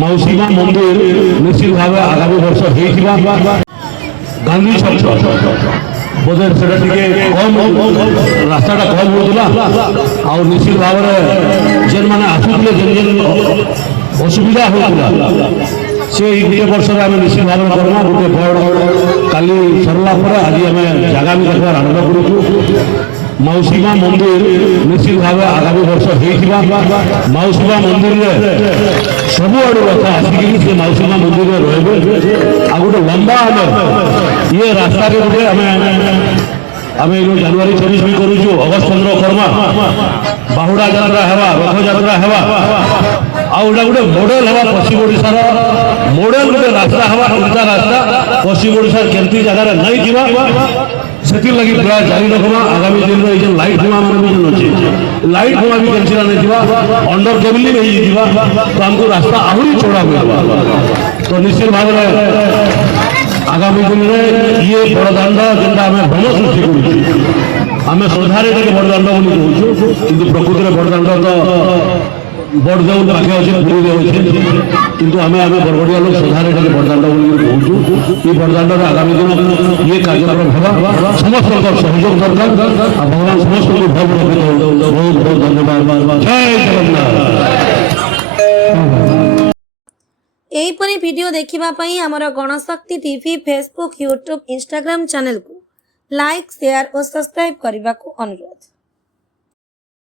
मौसीमा मंदिर निश्चित भाव आगामी वर्ष गांधी छक बोधे से कम रास्ता कम होता आ निश्चित भाव में जेन मैंने आसुले जेन असुविधा होता से गोटे वर्ष आम निश्चित भाव में करमा गोटे बोर्ड काली सरला आज आम जगह भी देखा आरंभ करूँ मौसीमा मंदिर निश्चित भाव आगामी वर्ष मौसीमा मंदिर में सब आड़ रथ आसिक से मौसीमा मंदिर में रे आ गए लंबा ये रास्ता गोटे आम जनवरी 26 भी करूँ अगस्त 15 करमा बाहुड़ा यात्रा है रथ यात्रा है आउटा गोटे मॉडल हवा पश्चिम ओडिशार मॉडल गोटे रास्ता हवा उल्टा रास्ता पश्चिम ओडिशार केमती जगह नहीं जीवा से लगी प्राय जारी रखमा आगामी दिन में ये लाइट हुआ मैंने भी अच्छे लाइट हुआ भी कैंसिल नहीं थी अंडर केबलिंग तो हमको रास्ता आहरी चौड़ा हुआ तो निश्चित भाव में आगामी दिन में ये बड़दाण्ड जेनटा आम भ्रम सृष्टि करें श्रद्धार बड़दाण्ड कहूँ कि प्रकृति में बड़दाण्ड तो बड़देव पाखे अच्छे पुरी अच्छे किंतु आम बरगड़िया लोग श्रद्धार बड़दाण्ड कहूँ ये बड़दाण्ड आगामी दिन ये कार्यक्रम होगा समस्त सहयोग दरकार भगवान समस्त को बहुत बहुत धन्यवाद जय जगन्नाथ। एहीपरि वीडियो देखिबा पई हमर Ganashakti TV Facebook YouTube Instagram channel को लाइक शेयर और सब्सक्राइब करने को अनुरोध।